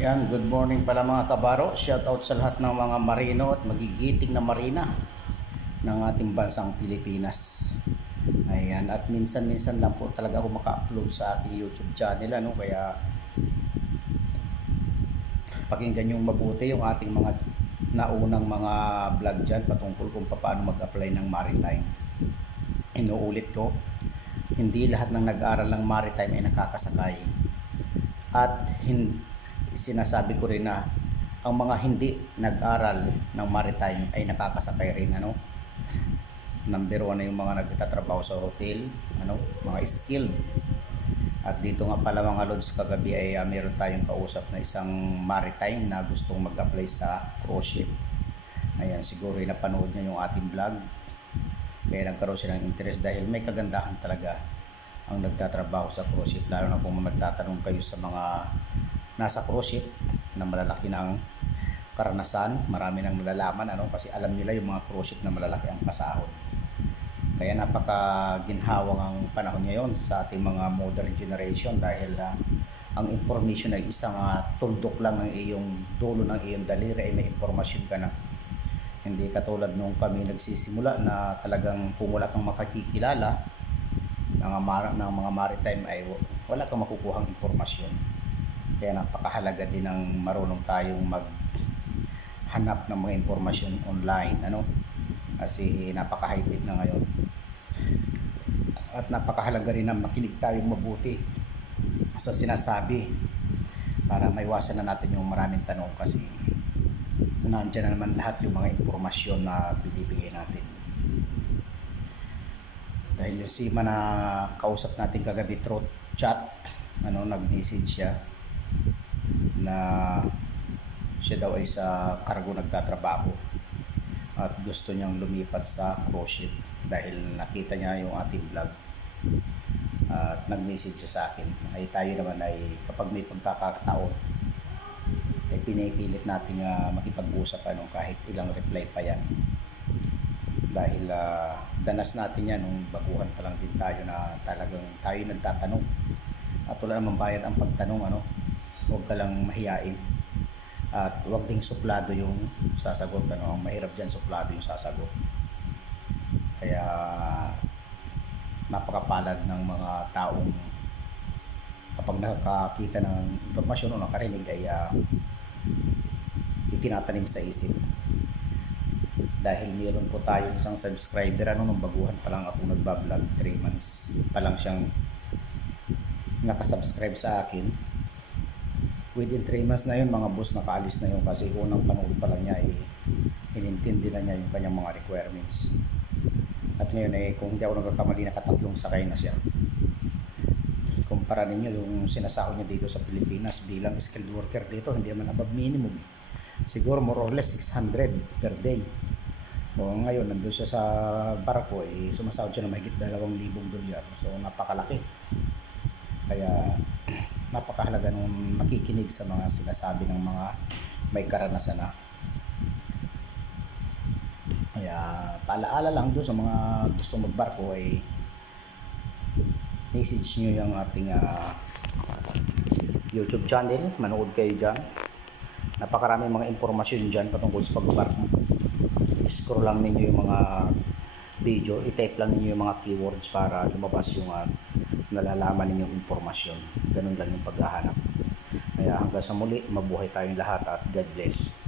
Yan, good morning pala mga kabaro. Shout out sa lahat ng mga marino at magigiting na marina ng ating bansang Pilipinas. Ayan, at minsan-minsan lang po talaga ako maka-upload sa ating YouTube channel, ano? Kaya pakinggan yung mabuti yung ating mga naunang mga vlog dyan patungkol kung paano mag-apply ng maritime. Inuulit ko, hindi lahat ng nag-aral ng maritime ay nakakasakay. At sinasabi ko rin na ang mga hindi nag-aral ng maritime ay nakakasakay rin, ano. Number 1 na yung mga nagtatrabaho sa hotel, ano, mga skilled. At dito nga pala mga lods, kagabi ay meron tayong kausap na isang maritime na gustong mag-apply sa cruise ship. Ayan, siguro ay napanood niya yung ating vlog, kaya nagkaroon siya ng interest dahil may kagandahan talaga ang nagtatrabaho sa cruise ship, lalo na kung magtatanong kayo sa mga nasa cruise ship na malalaki na ang karanasan, marami nang nalalaman, ano, kasi alam nila yung mga cruise ship na malalaki ang pasahod. Kaya napaka-ginhawang ang panahon ngayon sa ating mga modern generation dahil ang information ay isang tuldok lang ng iyong dulo ng iyong daliri ay may impormasyon ka na. Hindi katulad nung kami nagsisimula na talagang kung wala kang makakikilala ng mga maritime ay wala kang makukuhang impormasyon. Kaya napakahalaga din ng marunong tayong maghanap ng mga impormasyon online, ano, kasi napaka-high-tech na ngayon. At napakahalaga rin na makinig tayong mabuti sa sinasabi para maiwasan na natin yung maraming tanong, kasi nandiyan na naman lahat yung mga impormasyon na binibigay natin. Dahil yung sima na kausap natin kagabi through chat, ano, nag-message siya na siya daw ay sa cargo nagtatrabaho at gusto niyang lumipat sa cruise ship dahil nakita niya yung ating vlog at nag-message siya sa akin. Ay tayo naman ay kapag may pagkakataon ay pinipilit natin makipag-usap, ano, kahit ilang reply pa yan, dahil danas natin yan nung baguhan pa lang din tayo na talagang tayo nagtatanong at wala namang bayad ang pagtanong, ano. Huwag ka lang mahiyain at huwag ding suplado yung sasagot, ano. Ang mahirap dyan, suplado yung sasagot. Kaya napakapalad ng mga taong kapag nakakita ng impormasyon o nakarinig ay itinatanim sa isip. Dahil meron po tayo isang subscriber, ano, nung baguhan pa lang ako nagbablog, 3 months pa lang siyang nakasubscribe sa akin. Within 3 months na yun, mga boss, nakaalis na yun kasi unang panood pa lang niya ay inintindi na niya yung kanyang mga requirements. At ngayon ay kung hindi ako nagkakamali, nakatatlong sakay na siya. Kumpara ninyo yung sinasahod niya dito sa Pilipinas bilang skilled worker dito, hindi naman above minimum. Siguro more or less 600 per day. O ngayon, nandun siya sa barko, sumasahod siya ng mahigit $2,000. So napakalaki. Kaya napakahalaga nung makikinig sa mga sinasabi ng mga may karanasan na. Kaya paalaala lang doon sa mga gustong magbarko ay message nyo yung ating YouTube channel, manood kayo dyan. Napakarami mga impormasyon dyan patungkol sa pagbarko. Scroll lang ninyo yung mga video, i-type lang ninyo yung mga keywords para lumabas yung nalalaman ninyong impormasyon. Ganun lang yung paghahanap. Kaya hanggang sa muli, mabuhay tayong lahat at God bless.